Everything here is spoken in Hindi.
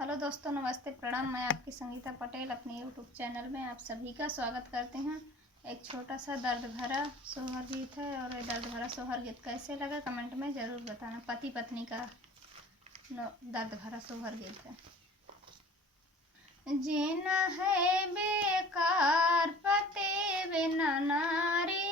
हेलो दोस्तों, नमस्ते, प्रणाम। मैं आपकी संगीता पटेल अपने यूट्यूब चैनल में आप सभी का स्वागत करते हैं। एक छोटा सा दर्द भरा सोहर गीत है और ये दर्द भरा सोहर गीत कैसे लगा कमेंट में ज़रूर बताना। पति पत्नी का दर्द भरा सोहर गीत है। जीना है बेकार पते बिना नारी,